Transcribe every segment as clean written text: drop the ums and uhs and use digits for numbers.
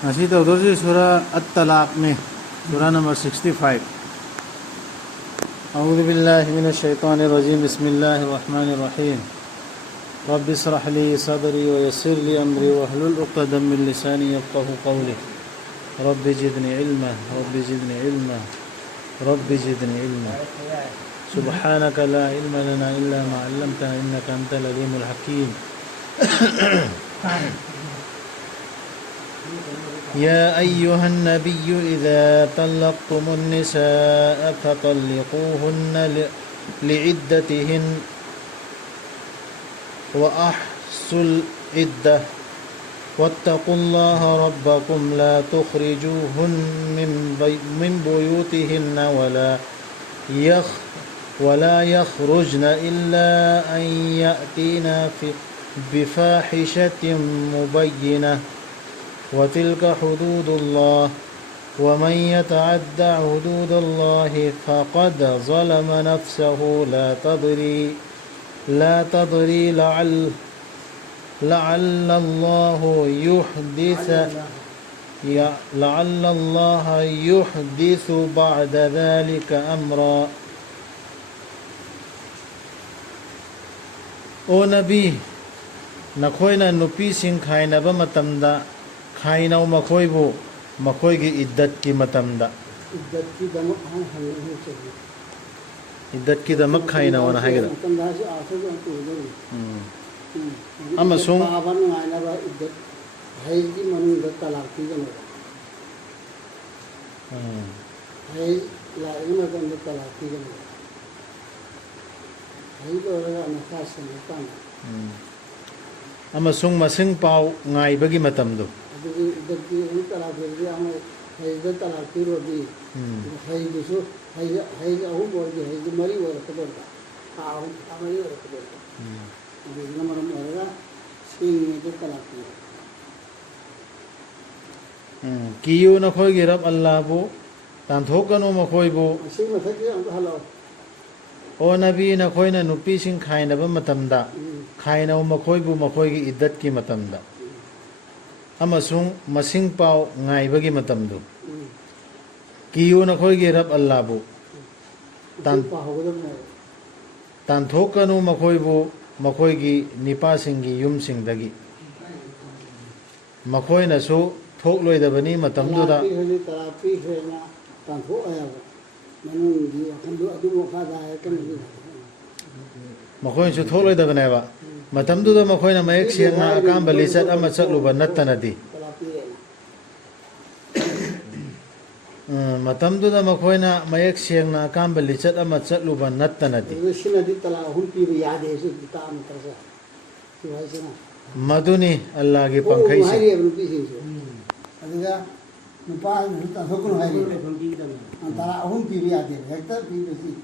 Nasi tawdursi surah At-Talaq ni surah number 65. أعوذ بالله من الشيطان الرجيم بسم الله الرحمن الرحيم رب اشرح لي صدري ويسر لي أمري واحلل عقدة من لساني يفقهوا قولي رب زدني علما رب زدني علما رب زدني علما سبحانك لا علم لنا إلا ما علمتنا إنك أنت العليم الحكيم يا أيها النبي إذا طلقتم النساء فطلقوهن لعدتهن وأحصوا العدة واتقوا الله ربكم لا تخرجوهن من بيوتهن ولا يخرجن إلا أن يأتينا بفاحشة مبينة وتلك حدود الله ومن يتعد حدود الله فقد ظلم نفسه لا تدري لعل الله يحدث بعد ذلك أمرا. O Nabi, nakoyna nupi sing khainaba matamda khainaw makoybo makoygi iddat ki matamda iddat ki damak khainaw na hagida amasung amasung masing pau ngai bagi matamdo kiyo na koy girab Allah bo tanthokano makoy bo O Nabi na koy na nupi sing khaina ba matamda khaina makoy bu makoy gi iddat ki matamda amasung masing pau ngai bagi matamdo kiyo na koy gi rab Allah bu tan thokanu makoy bu makoy gi nipa sing gi yum sing dagi makoy na so thok loi da bani matamdo da makoy su thok loi da bane ba matamdo da makoy na mayek siang na akam balisat ama chakluba nattanadi matamdo da makoy na mayek siang na akam balisat ama chakluba nattanadi maduni Allah gi pangkai si nupa nuta hokun hai antara ahum piri ade hektar piri si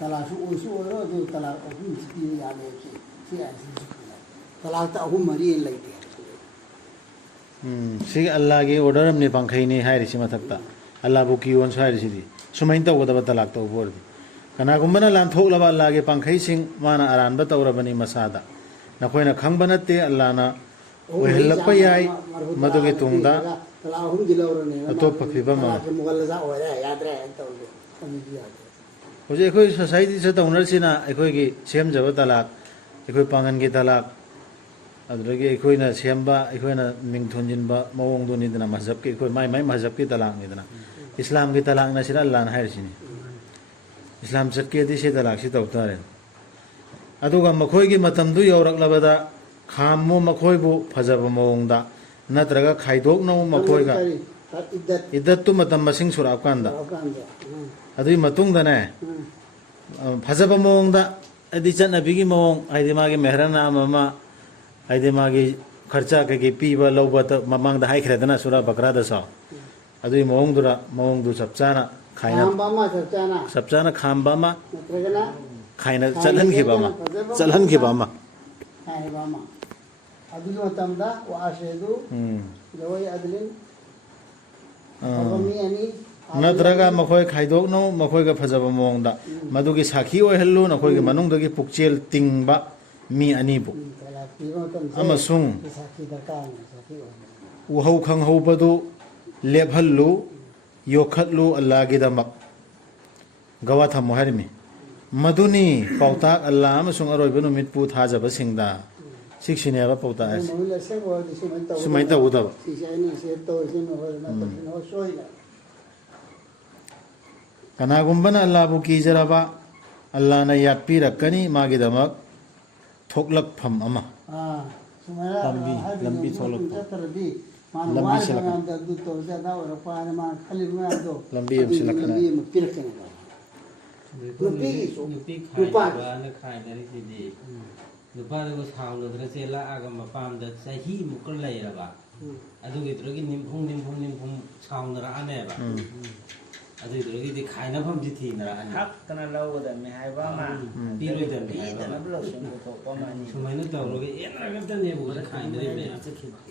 tala su oro do tala ahum piri ade si tala ta ahum mari laite si Allah gi order amni pangkai ni hai risi mathakta Allah bu ki on sai risi sumain ta wada talak to bor kana gumbana lan thok laba Allah gi pangkai sing mana aran ba tawrabani masada na koina khangbana te Allah na ohelakpa yai madugi tungda atop phibama hoje ekoi society se tawnar sina ekoi gi sem jaba talak ekoi pangan gi talak adrege ekoi na semba ekoi na mingthonjin ba mawong do ni dana mazhab ki ekoi mai mazhab ki talak ni dana islam ki talak na sira Allah na hair sini islam chatke di se talak si tawtare aduga makhoi gi matam du yorak labada khammo makhoi bu phajaba mawongda natraga khaidok no makhoi ga iddat tu matam masing surap kanda adui matung da ne phajaba mawongda adi chanabi gi mawong aidi magi mehrana mama aidi magi kharcha ke piba loba ta mamang da hai khredana sura bakra da sa adui mawong du sapchana khaina sapchana khamba ma khaina chalhan ki ba ma adil matamda wa ashedu jawai adlin natraga makhoi khaidok no makhoi ga phajaba mongda madugi sakhi oi hellu na khoi gi manung dagi pukchel tingba mi ani bu amasung uhau khang hau badu lephallu yokhatlu Allah gi damak gawa thammo harimi maduni pautak Allah amasung aroi benu mit pu tha jaba singda siksine ba pauta as Mawila sen wa di sumai ta uda si sai ni se to se no na to no soi la kana gumbana Allah bu ki jaraba Allah na yatpi rakani magi damak thoklak pham ama sumaya lambi tholak tarbi man lambi wa silakana. da du to da da wa pa na man khali ma do lambi am silakana. lambi ma pirakana nupi khai na khai da ri di nupa da thang no da se la aga ma pam da sahi mukar lai ra ba adu gi drogi nim phung chang na ra ane ba adu drogi di khai na pham ji thi na ra ane hak kana lau da me hai ba ma pi roi da pi da na blo sun ko ko ma ni sumai na taw rogi en ra ga da ne bu da khai da ri be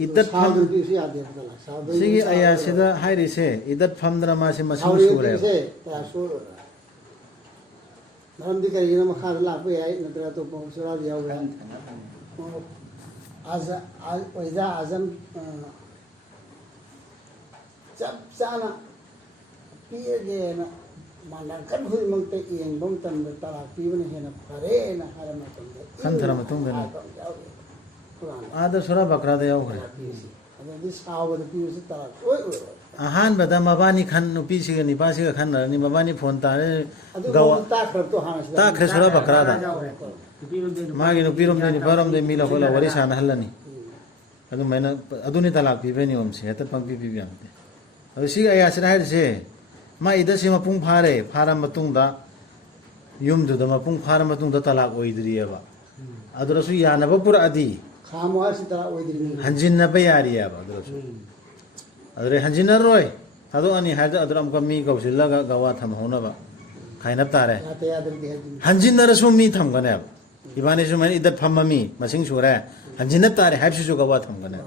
idat sa pham du bi si ade da la sa du sigi aya sida hairi se idat pham dra ma se masing Hauri sure se ta so nam di kari na ma khar la pe ai na tra to pom sura dia wa وإذا عزم جب سانا بيجينا ما نكن هو ممتئين بمتن بتلا بيبنا هنا فرينا هرم تم kan thara matung da ada sura bakra da yaw khare هذا دي ساو ده بيوس تلا اوي ahan bada mabani khan nupi siga ni ba siga khan ni mabani phone ta gawa تا خر تو هانس ta khre sura bakra da magi nupi rom ni baram de mila hola wari sana halani adu maina adu ni talak pi beni om se ta pang pi pi biam te adu siga aya sira hai se ma ida se ma pung phare phara matung da yum du da ma pung phara matung da talak oidriya ba adu rasu ya na ba pura adi خاموش تلا اوي دي hanjin na ba yariya ba adu rasu adre hanjin na roi adu ani haja adram ka mi gausilla ga gawa tham hona ba khaina tare يا تيا دل دي hanjin na rasu mi tham gane ab ibani su mai idat phamma mi masing sura hanjin na tare haib su gawa tham gane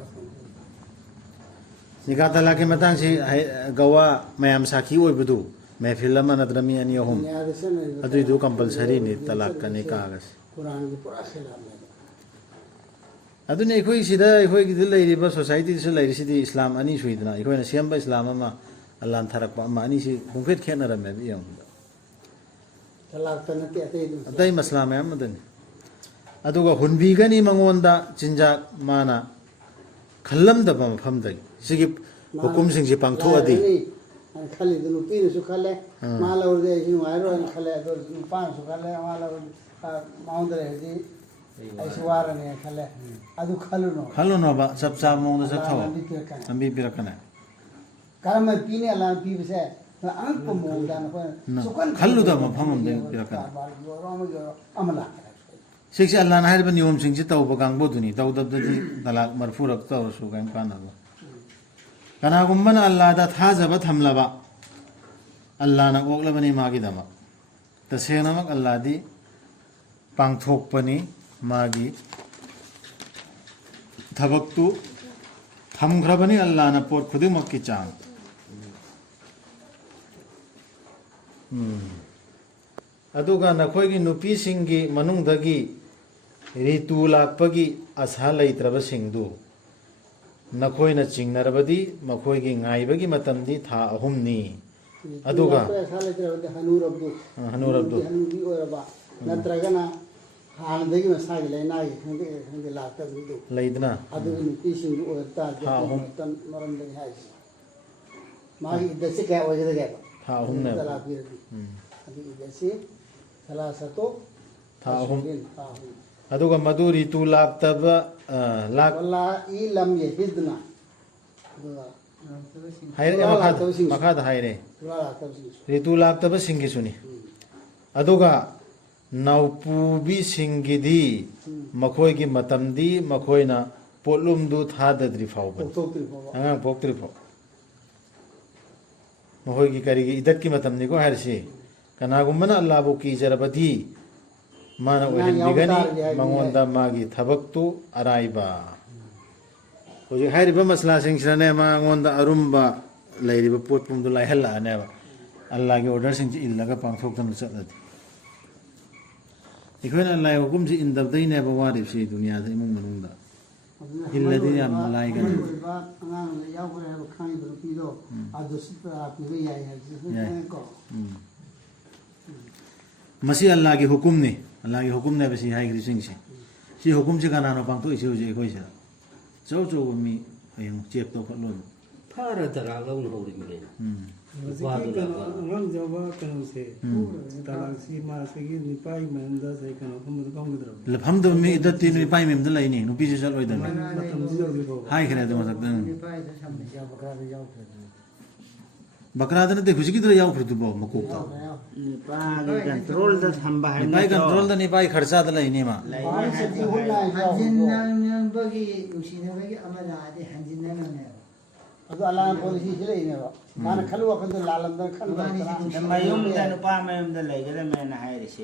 niga tala ke matang si gawa mayam sakhi oi budu mehfil ma nadrami ani hum يا ده سن adu du compulsory ni talak kane ka gas قران की पूरा खिलाफ है adu ne khoi sida khoi gi dil ri ba society su lai si di islam ani suidna khoi na siam ba islam ma allah tharak ba ma ani si bungkhet khena ram me bi yong तलाक करने के अते atai masla me amadan aduga hunbi gani mangonda jinjak mana khallam da ba pham da sigi hukum sing ji pangtho adi खाली दिन P ने सुखाले माला और दे जी वायरो ने खाले तो पान सुखाले माला माउंड रहे जी ऐसे वार ने खाले अदु खालो no khalo no ba sab sa mong da sa thaw ambi birakana कारण में पीने वाला पी से अंक को मोल दान को सुकन khallu da ma phamam de birakana रोम जो अमला siksi allah na har ba niyom sing ji taw ba gang bo duni taw dab da di talak marfu rak taw su gang kana ba kana gumban allah da tha jaba thamla ba allah na okla bani magi dama ta sena mak allah di pangthok pani magi thabak tu thamghra bani allah na pot khuding mak ki chang aduga na khoi gi nupi singi manung dagi ritu lakpagi asa leitraba singdu nakhoi na chingnarabadi makhoi gi ngaibagi matamdi tha ahumni aduga साले ते हनूर Abdu hanur abdu हनूरी ओरबा नत्रगना हान दगी मसागे लेना हंगे हंगे लाता Bidu leidna ಅದು ಪೀಸಿಂಗ್ ಓದ್ತಾ ತನ್ ಮರಂ ದಲ್ಲಿ ಹಾಕಿ ಮಾಗಿ ಇದಕ್ಕೆ ಒಜದಗೆ tha ahumne ತಲಾ ಬೀರದಿ ಅದು ಇದಕ್ಕೆ ಸಲಾಸತೋ tha ahum ತಾಹು aduga madu ritu laktaba lak ವಲ್ಲ ಈ ಲಂ ಯಹಿದ್ನ haire makad haire ತುಲಾ ತಬಸಿ ritu laktaba singi suni aduga naupubi singidi makhoi gi matamdi makhoi na potlum du tha dadri phauban ತೋತ್ರಿ ಹೋಗ angang poktri phau makhoi gi kari gi idat ki matam ni ko harsi kana gummana allah bu ki jarabadi mana ohin bigani mangonda magi thabaktu araiba hoji hairiba masla sing sirane ma ngonda arumba lairiba pot pum du lai halla ne ba allah gi order sing ji illaga pangthok tan chatadi ikhoina allah hukum ji indab dai ne ba warib si dunya da imung manungda iladi yam lai gan angang yaw ko ha khang do pido adu sita pibe ya ya ko masi Allah ki hukum ni Allah ki hukum ne basi hai gri sing si hukum si kana no pang to isi je khoi sa chau chau mi ayang chep to khat lon phara tara lo no ri mi ngam jawa kan se talang si ma se gi ni pai man da sai kan ko mo ko ngudro la pham do mi da tin mi pai mem da lai ni nu pi si sal oi da mi matam ji jo ko hai khare da masak dan pai da sam ya bakra da de khushi ki dra yaw khur du bo makuk ta Nepal control the Hamba ni pai control da ni pai kharcha da lai ni ma pai se ji hun na 한진 남양 버기 욕심에 버기 아마도 아디 한진 남양네 adu ala policy sile ne ba man khalu wa kan lalam da khan ba the Mayum the Nupa Mayum the Legada Man Hairish.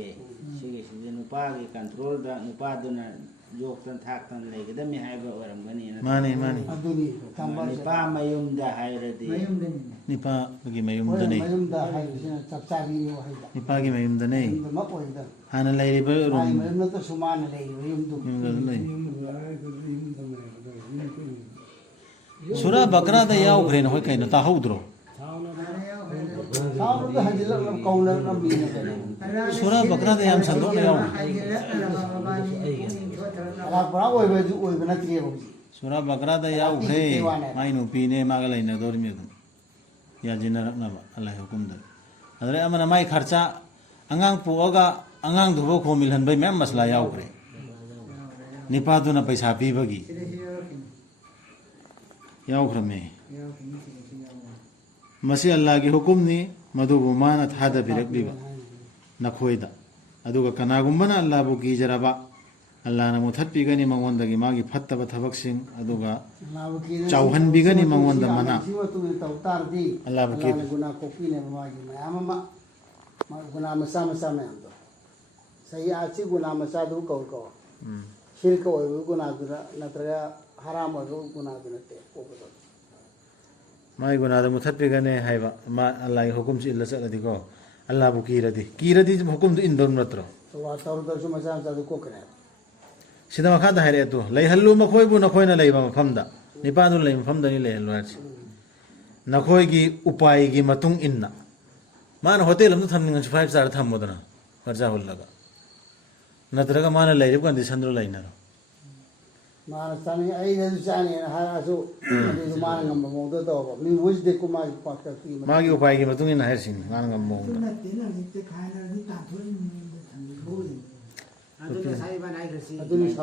She is the Nupa control the Nupa Duna Joktan Taktan Legada Mihaiba or Mani. mani mani adu ni tamba Nipa Mayum the Hairadi. 마용되는 ni pa gi mayum da nei mayum da hai sina chap cha gi yo hai da ni pa gi mayum da nei ma ko da hana lai ri ba ai rum mayum na to suman le mayum du mayum da lai ni mu ga ko ni mu da sura bakra da yaw khre no kai no ta haudro sao nó hành là cầu nó bị sura bakra da yam sandok yaw là bra oi về nó tiệt rồi sura bakra da yaw khre mai nu pi ne ma ga lai na dor mi da ya jina rak na ba Allah hukum da adre amana mai kharcha angang pu oga angang du bo ko mil han bai mem masla yaw khre nipa du na paisa pi bagi yaw khre me masi Allah ki hukum ni madu bu mana thada birak biba na khoida aduga kanagumbana Allah bu gi jaraba Allah na muthat pigani mangonda gi magi phatta ba thabak sing aduga chauhan bigani mangonda mana Allah bu ki guna kopi ne ma gi ma guna masa masa me am to sai a chi guna masa du ko shirk oi guna du na tra haram oi guna du ne te ko ko mai guna da muthat pigani haiba ma Allah ki hukum si illa salati ko Allah bu kiradi hukum du indon matro to wa tar dar su masa masa du ko kare sida makha da haire to lai hallu ma khoi bu na khoi na lai ba mafam da nipa du lai mafam da ni lai hallu archi na khoi gi upai gi matung inna man hotel am tham ningan 5 star tham modana kharja hol laga natraga man lai re condition ro lai na ro ma sani ai da sani ha asu ni ma ngam mo do to mi wuj de ko ma pa ka ti ma gi upai gi matung inna hair sin man ngam mo da 끝날 때는 이때 가야라니 다 돌리는데 보이 aduga sai ban ai rasi adu ni sa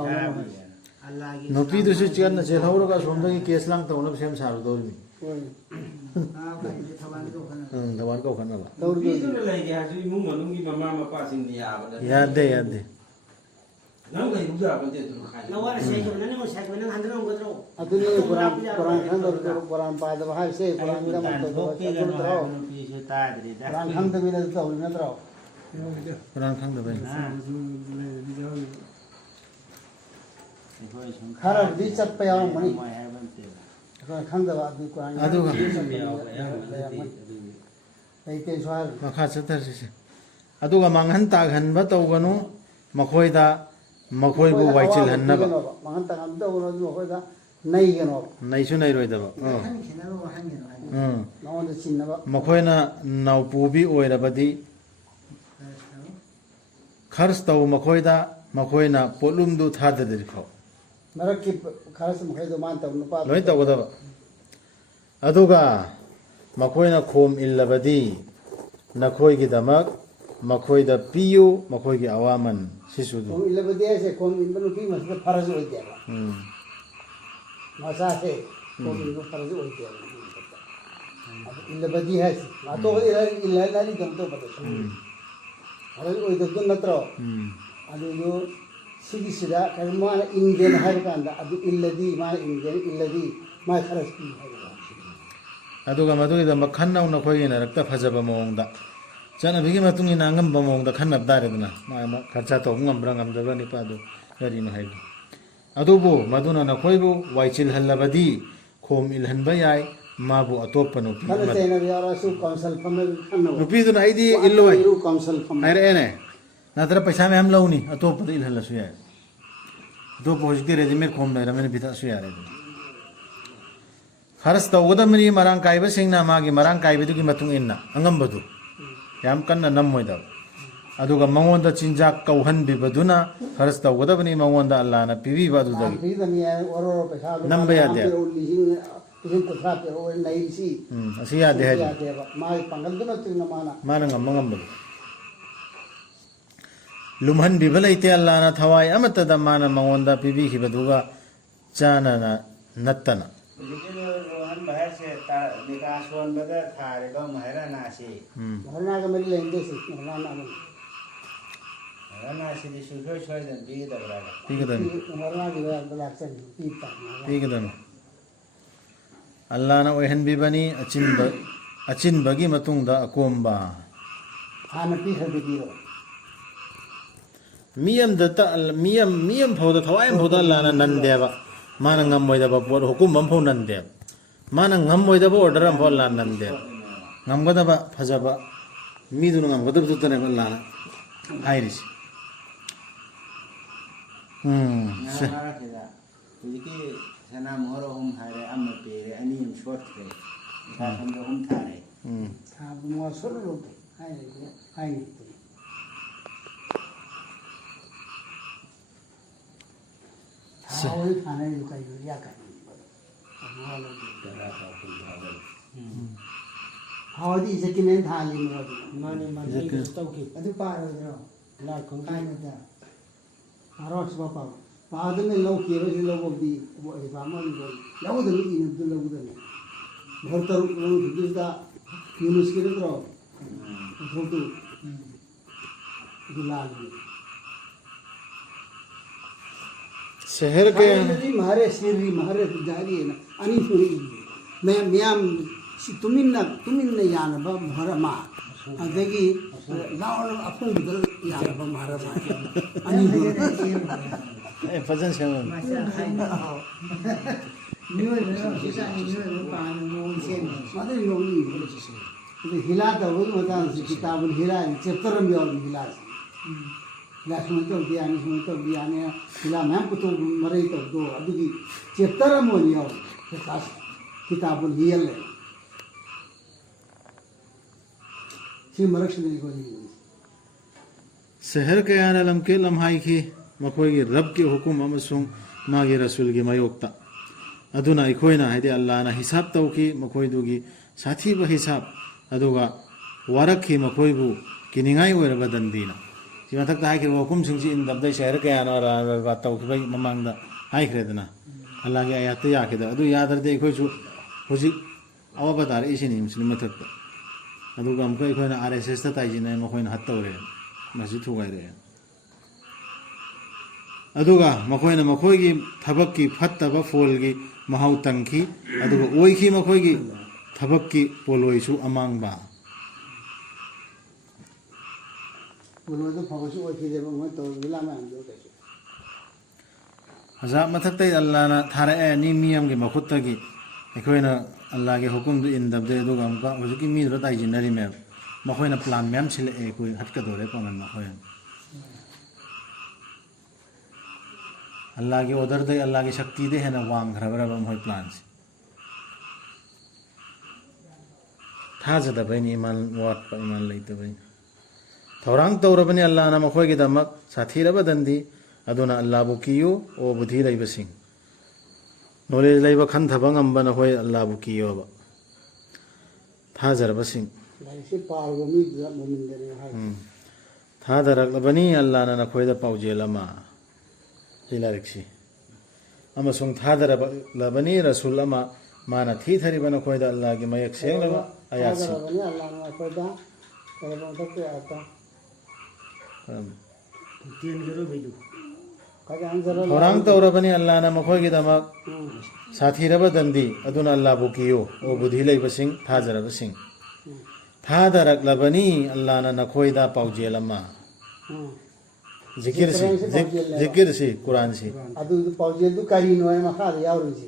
Allah gi no pi du su chian na je hawro ka som da gi case lang to na sem sa ro do mi 아 이제 타반도 가나 da wan ko khana ba tor do pi du lai ya ju imung manung gi mama mapa sing dia ba ya de nang lai bu ja ba de tu khai na wala sai ko nan mo sai ko nan handro ko tro adu ni quran khan do quran pa da ha se quran da ma to do Pigan tro Pisu Tadri. quran khan da mi na to na tro quran khang da bai khara di chat pa yaw mani khan da ba di quran aduga ai te swal makha chatar si aduga manghan ta ghan ba to ganu makhoi da makhoi bu waichil han na ba man ta ngam do no ho da nai ga no nai su nai roi da ba 한 개나로 한 개로 no da chin na ba makhoi na nau pu bi oi ra ba di khars tau makhoi da makhoi na polum du tha da dir kho narak ki khara sam khai do man ta no pa loi tau da ba aduga makhoi na khom il la ba di nakhoi gi damak makhoi da piu makhoi gi awaman sisu du ko illa ba de se ko in ba ki mas ka faraj ho gaya masa se ko in ba faraj ho gaya illa ba di hai ma to illa la ni dam to ba to faraj ho da dun natro adu yo sigi sida kan ma indian har kan da adu illa di ma indian illa di ma kharas ki hai aduga madugi da makhan nau na khoi na rakta phajaba mong da chana bigi matung ina ngam ba mong da khanap dare duna ma kharcha to ngam bra ngam da ba ni pa do gari no hai adubu maduna na khoi bu waichil halabadi khom il han ba yai ma bu atop pa no pi kana te na yara su council fam kan no no pi duna aidi illoi council fam ai re ne na tara paisa me ham launi atop pa il hal su yai do pojik readymade khom le ramene bita su yare kharas tawgadamni marang kaiba singna magi marang kaibedu gi matung inna angambadu yam kanna nammoida aduga mangonda chinjak kauhan bibaduna kharas tawgadabni mangonda Allah na pibi badu dagi pidani oro pesa Number ya dia. isin kuthra pe o nai si asiya de haji mai pangal duna tina mana mana ngambadu lumhan bibalaite Allah na thawai amata da mana mangonda pibi khibaduga chana na nattana Rohan बाहर से विकास one बदर था रे तो महरा नासी harna ga mari lende si harna na महरा नासी दी सुखो छोड़ दे बी दगरा pigadami harna ga balaksan pita pigadami Allah na oihan bibani achin bagi matungda akomba ana pi khabi diro miyam data miyam phoda thawai phoda Allah na nandeva mana ngammoida ba por hukum bam phon nandev mana ngammoida ba order am phon lan nandev ngamgada ba phajaba midunu ngamgada bu tane ba Allah na airis हमारा केदा तुझे सना मोहर हम हारे अम्म पेरे अनि हम short के का हम जो हम थारे tha mo solo lo ai Sao ấy thằng này cái gì ra cái họ đi sẽ kinh nên thà liền rồi Mani mani cái tàu kịp. ಅದು ಪಾರ ಇದ್ರು Là không ಕಾಯಿ ai. ಅಂತ ಆರೋಸ್ ಬಾಪ ಪಾದನೆ ಲವ್ ಕೇಳಿ love ಒಬ್ಬಿ ಸಾಮಾನ್ಯ ಯಾವುದನ್ನು ಇನ್ನೊಂದು ಲವ್ದನ್ನು ಭರ್ತರು ದುಡ್ಡಿದ್ದ ಯೂನಿಸ್ ಕೇಳಿದ್ರು ಹೊರಟು ಇಲ್ಲ शहर के मारे सिरी मारे जारी है ना अनि सुनी मैं म्याम तुमिन यानबा महरमा अदगी लावल अपन बिदल यानबा महरमा अनि फजन से Masa khai Nyoi nó sisa nyoi nó pa nó sen माने योगी तो हिला तो वो मता किताब हिला चैप्टर में और हिला लक्ष्मण तो दिया नहीं सुन तो दिया ने हिला मैं तो मरे तो दो अदगी चैप्टर में लिया किताब लिया ले सी मरक्ष ने को शहर के आन अलम के लम्हाई की मखोई रब के हुकुम अमसुंग मागे रसूल की मयोक्ता अदुना इखोइना हाइदे अल्लाह ना हिसाब तौकी मखोई दुगी साथी ब हिसाब अदुगा वारक की मखोई बु किनिंगाई ओइरब दंदीना सी मथक ता हाइके हुकुम सिंगसी इन दबदे शहर के आन और बात तौकी भाई ममांगदा हाइख्रेदना अल्लाह के आयत याकेदा अदु यादरदे इखोइसु हुजि अवबदार इसिनि मुस्लिम मथक अदुगा अमको इखोइना आरएसएस ता ताइजिना मखोइना हत्तौरे मस्जिद थुगाइरे अदुगा मखोइना मखोइगी थबक्की फत्तबा फोलगी महौ तंखी अदुगा ओइखी मखोइगी थबक्की पोलोइसु अमांगबा बोलो तो फगसु ओखी दे मैं तो हिला में हम जो कैसे हजा मथक्तै अल्लाह ना थारए नि मियम गी मखुत्तगी एखोइना अल्लाह के हुकुम दु इंदबदे अदुगा अमका हुजुकी मी रो ताइजिनरी मे मखोइना प्लान मैम सिले ए कोइ हटकदोरे पमन मखोइना अल्लाह के ऑर्डर दे अल्लाह की शक्ति दे है ना वांग खरबरा बम होय प्लान से था जदा बनि ईमान वाट प ईमान लैते बनि थौरांग तौरबनि अल्लाह ना मखोय के दमक साथीरब दंदी अदुना अल्लाह बु कियो ओ बुद्धि लैबसिंग नॉलेज लैब खन थबंग अंबन होय अल्लाह बु कियो बा था जरबसिंग ऐसे पार वो मी मोमिंदर है था दरकलबनि अल्लाह ना नखोय द पाउजेलमा हिलारिक्सी अमसुंग थादरबनि रसूल अमा माना थी थरिबन खोयद अल्लाह की मयक सेंगलबा आयासी अल्लाह ने खोदा करे तो के आता Tiền cái rồi đủ. kaga anzara Orang तौरबनि अल्लाह ना मखोय की दमक साथी रब दंदी अदुना अल्लाह बु कियो ओ बुद्धि लैबसिंग थाजरबसिंग थादरकलबनि अल्लाह ना नखोयदा पाउजेलमा जिकिर से जिकिर से कुरान से adu pauje du kari no ma khada yawruji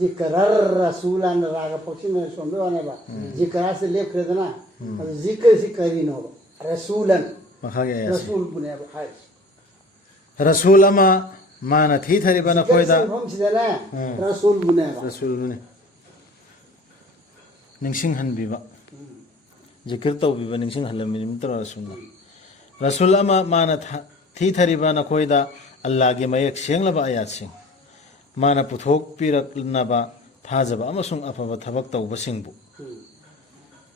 zikrar rasulan raga pochime sombe wane ba zikra se le kredana adu zikr si kari no rasulan मखा गया rasul bune ba hay रसूल अमा माना थी थरी बना खोयदा हम सिदले रसूल बुनेबा रसूल ने निंगसिंग हन बिबा जिक्र तो बिबा निंगसिंग हल मिनिम तर रसूल अमा माना थी थरी बना खोयदा अल्लाह के मयक सेंगलबा आयात सिंह माना पुथोक पिरकनबा थाजबा अमसुंग अफबा थबक तौबसिंगबु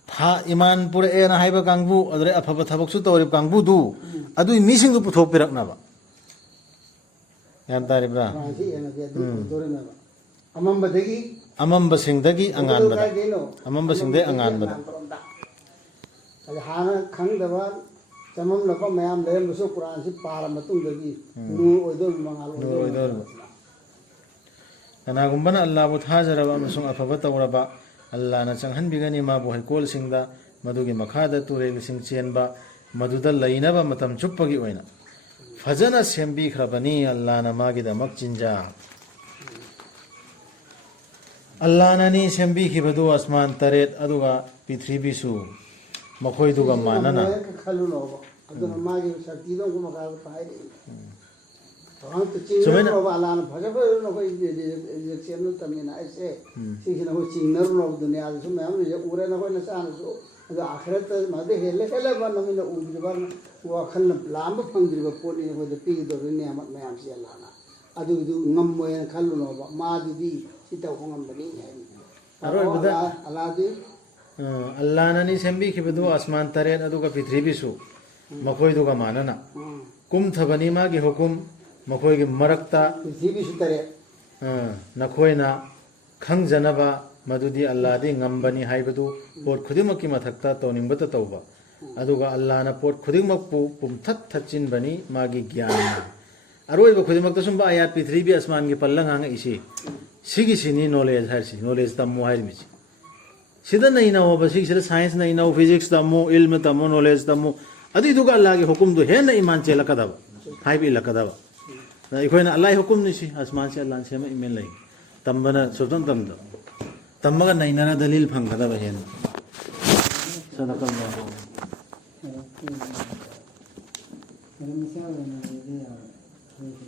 था ईमान पुरे एना हाइबा कांगबु अदरे अफबा थबक सु तौरिब कांगबु दु अदुई मिसिंगदु पुथोक पिरकनबा यान तारिब्रा राजी एना के दु दोरेनबा अमंबदगी अमंबसिंगदगी अंगानबदा अमंबसिंगदे अंगानबदा अले हाना खंगदबा तमम लपा मयाम लेम बसु कुरान से पारा मतुंगदगी नु ओइदो मंगाल ओइदो कनागुम्बना अल्लाह बु थाजरबा अमसुंग अफबा तौरबा अल्लाह ना चंगहन बिगनी मा बु हैकोल सिंगदा मदुगी मखादा तुरेल सिंग चेनबा मदुदा लैनबा मतम चुप्पगी ओइना फजना सेंबी खरबनी अल्लाह ना मागी दमक चिंजा अल्लाह ना नी सेंबी खिबदु आसमान तरेत अदुगा पृथ्वी सु मखोय दुगा मानना खलु नो अदुना मागी शक्ति दो को मका पाइ हाँ तो चिंगनर नो बालान भजब नो कोई इजेक्शन नो तमिना ऐसे सिखना को चिंगनर नो दुनिया से मैं हम ये उरे नो कोई नसान सो अगर आखिरत मदे हेले हेले बन मिन उबि बन वो खल लांब फंगरि ब पोनी को दे पी दो ने मत मैं हमसे अल्लाह ना अदु दु ngam मोय खलु नो मा दि सिता को ngam बनी है अरो बदा अल्लाह दी अल्लाह ना नी सेंबी खिबदु आसमान तरेत अदुगा पृथ्वी सु मखोय दुगा मानना कुम थबनी मा की हुकुम मखोय के मरकता पृथ्वी सुतरे नखोयना खंगजनबा मदुदी अल्लाह दि ngambani हाइबदु पोट खुदिमक की मथक्ता तौनिंगबत तौबा अदुगा अल्लाह ना पोट खुदिमक पु पुमथत थचिन बनी मागी ज्ञान अरोइब खुदिमक त सुंबा आयात पृथ्वी आसमान के पल्लंग आंग इसी सिगी सिनी नॉलेज हरसी नॉलेज तमो हाइबि सिदा नहीं ना हो बसी सिदा साइंस नहीं ना फिजिक्स तमो इल्म तमो नॉलेज तमो अदि दुगा अल्लाह के हुकुम दु है न ईमान चेलकदब हाइबि लकदब अखोना अल्लाह हुकुम निसी आसमान से अल्लाह से इमेल लई तंबना सुतन तमद तमगा नैनरा दलील फंगदब हेन सदकल्लाहु